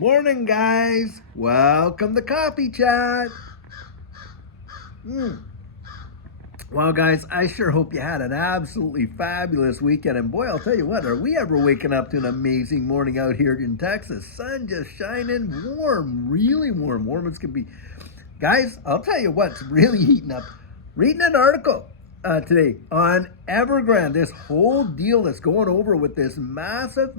Morning, guys. Welcome to Coffee Chat. Well, guys, I sure hope you had an absolutely fabulous weekend. And boy, I'll tell you what, are we ever waking up to an amazing morning out here in Texas? Sun just shining, warm, really warm, warm as can be. Guys, I'll tell you what's really heating up. Reading an article today on Evergrande, this whole deal that's going over with this massive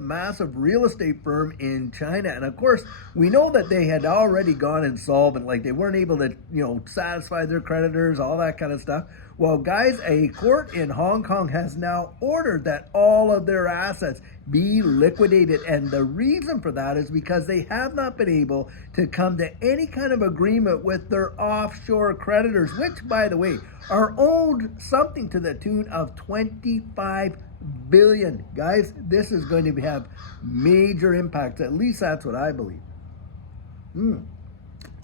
real estate firm in China. And of course, we know that they had already gone insolvent, like they weren't able to, satisfy their creditors, all that kind of stuff. Well, guys, a court in Hong Kong has now ordered that all of their assets be liquidated. And the reason for that is because they have not been able to come to any kind of agreement with their offshore creditors, which, by the way, are owed something to the tune of 25 billion. Guys, this is going to have major impacts. At least that's what I believe.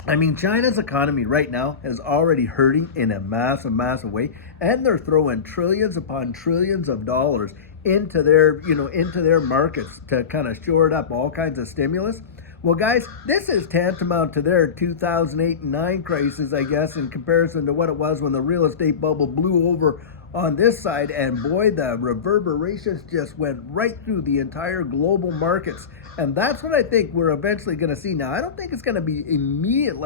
I mean, China's economy right now is already hurting in a massive way, and they're throwing trillions upon trillions of dollars into their markets to kind of shore it up, all kinds of stimulus. Well, guys, this is tantamount to their 2008 and 9 crisis, I guess, in comparison to what it was when the real estate bubble blew over on this side. And boy, the reverberations just went right through the entire global markets. And that's what I think we're eventually going to see. Now, I don't think it's going to be immediate,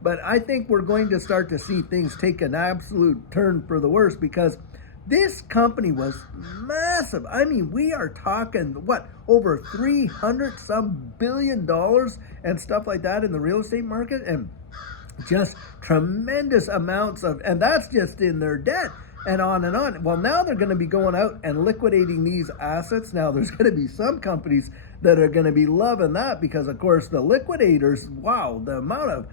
but I think we're going to start to see things take an absolute turn for the worse, because this company was massive. I mean, we are talking, over 300 some billion dollars and stuff like that in the real estate market, and just tremendous amounts and that's just in their debt. And on and on. Well, now they're going to be going out and liquidating these assets. Now, there's going to be some companies that are going to be loving that, because, of course, the liquidators, wow, the amount of,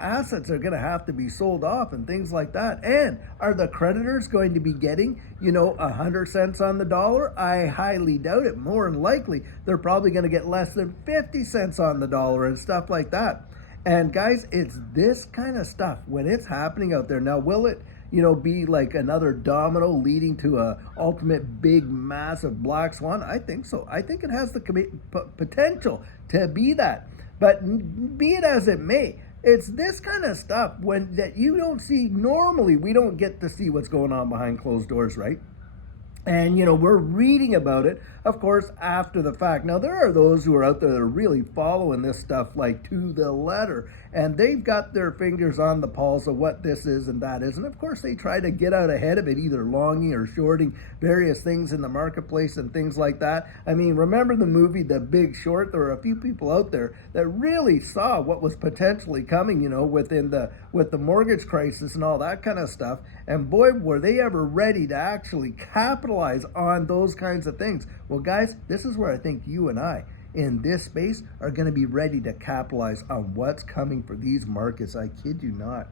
assets are going to have to be sold off and things like that. And are the creditors going to be getting, 100 cents on the dollar? I highly doubt it. More than likely, they're probably going to get less than 50 cents on the dollar and stuff like that. And, guys, it's this kind of stuff when it's happening out there. Now, will it be like another domino leading to a ultimate big, massive black swan? I think so. I think it has the potential to be that. But be it as it may, it's this kind of stuff that you don't see. Normally, we don't get to see what's going on behind closed doors, right? And, we're reading about it, of course, after the fact. Now, there are those who are out there that are really following this stuff like to the letter, and they've got their fingers on the pulse of what this is and that is. And, of course, they try to get out ahead of it, either longing or shorting various things in the marketplace and things like that. I mean, remember the movie The Big Short? There were a few people out there that really saw what was potentially coming, with the mortgage crisis and all that kind of stuff. And boy, were they ever ready to actually capitalize on those kinds of things. Well, guys, this is where I think you and I in this space are going to be ready to capitalize on what's coming for these markets. I kid you not.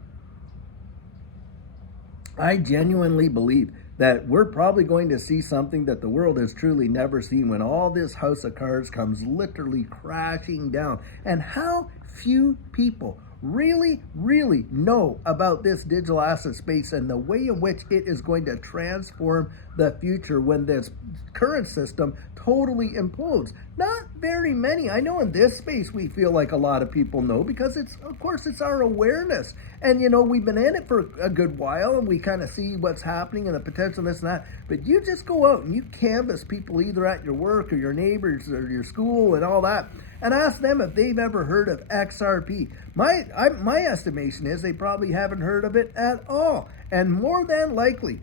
I genuinely believe that we're probably going to see something that the world has truly never seen when all this house of cards comes literally crashing down. And how few people really know about this digital asset space and the way in which it is going to transform the future when this current system totally implodes. Not very many. I know in this space we feel like a lot of people know, because it's our awareness. And we've been in it for a good while, and we kind of see what's happening and the potential this and that. But you just go out and you canvass people either at your work or your neighbors or your school and all that, and ask them if they've ever heard of XRP. My estimation is they probably haven't heard of it at all. And more than likely,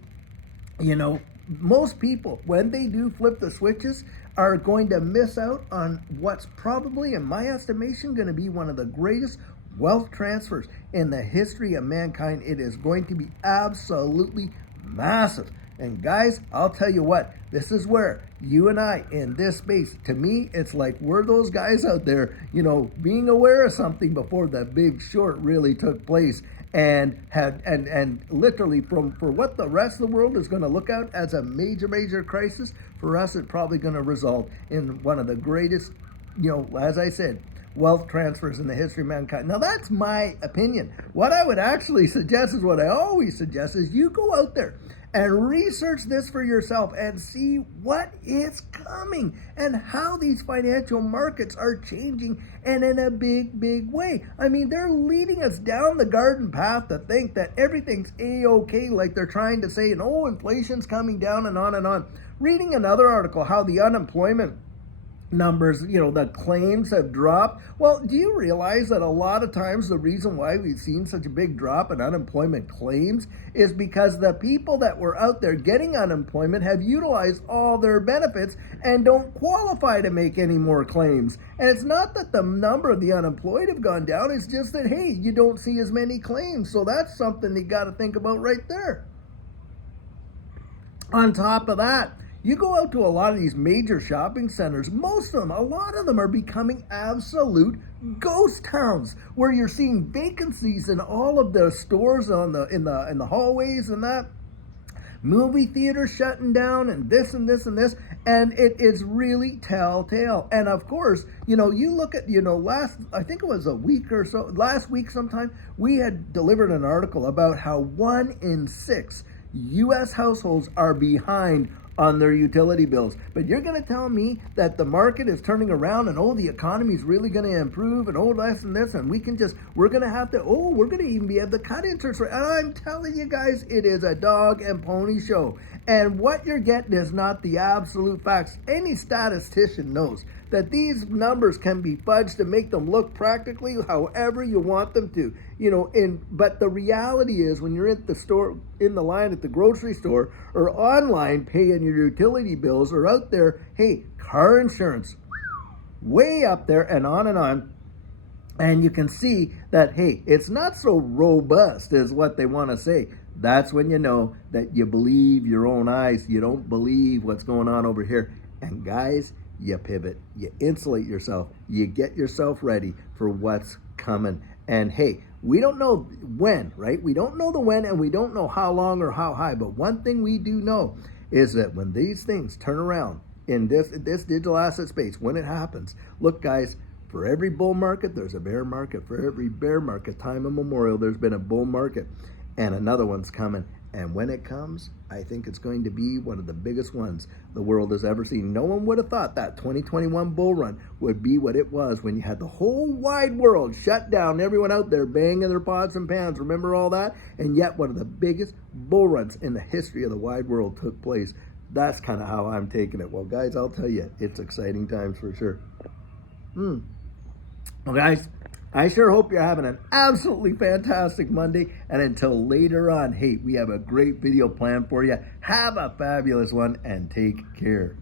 most people, when they do flip the switches, are going to miss out on what's probably, in my estimation, going to be one of the greatest wealth transfers in the history of mankind. It is going to be absolutely massive. And guys, I'll tell you what, this is where you and I in this space, to me, it's like we're those guys out there, being aware of something before the Big Short really took place, and literally for what the rest of the world is going to look at as a major crisis, for us it's probably going to result in one of the greatest, as I said, wealth transfers in the history of mankind. Now, that's my opinion. What I would actually suggest is what I always suggest is you go out there and research this for yourself and see what is coming and how these financial markets are changing, and in a big, big way. I mean, they're leading us down the garden path to think that everything's A-OK, like they're trying to say, and oh, inflation's coming down and on and on. Reading another article, how the unemployment numbers, the claims have dropped. Well, do you realize that a lot of times the reason why we've seen such a big drop in unemployment claims is because the people that were out there getting unemployment have utilized all their benefits and don't qualify to make any more claims. And it's not that the number of the unemployed have gone down, it's just that, hey, you don't see as many claims. So that's something you got to think about right there. On top of that, you go out to a lot of these major shopping centers, most of them, a lot of them are becoming absolute ghost towns, where you're seeing vacancies in all of the stores in the hallways and that. Movie theaters shutting down and this and this and this, and it is really telltale. And of course, you look at, I think it was a week or so, last week sometime, we had delivered an article about how 1 in 6 U.S. households are behind on their utility bills. But you're going to tell me that the market is turning around and, the economy is really going to improve and, less and this, and we're going to even be able to cut interest rate. And I'm telling you guys, it is a dog and pony show. And what you're getting is not the absolute facts. Any statistician knows that these numbers can be fudged to make them look practically however you want them to. But the reality is, when you're at the store, in the line at the grocery store, or online paying your utility bills, or out there, hey, car insurance, way up there, and on and on. And you can see that, hey, it's not so robust as what they want to say. That's when you know that you believe your own eyes. You don't believe what's going on over here. And guys, you pivot, you insulate yourself, you get yourself ready for what's coming. And hey, we don't know when, right? We don't know the when, and we don't know how long or how high. But one thing we do know is that when these things turn around in this digital asset space, when it happens, look, guys, for every bull market, there's a bear market. For every bear market, time immemorial, there's been a bull market. And another one's coming. And when it comes, I think it's going to be one of the biggest ones the world has ever seen. No one would have thought that 2021 bull run would be what it was, when you had the whole wide world shut down, everyone out there banging their pots and pans. Remember all that? And yet one of the biggest bull runs in the history of the wide world took place. That's kind of how I'm taking it. Well, guys, I'll tell you, it's exciting times for sure. Well, guys, I sure hope you're having an absolutely fantastic Monday. And until later on, hey, we have a great video planned for you. Have a fabulous one and take care.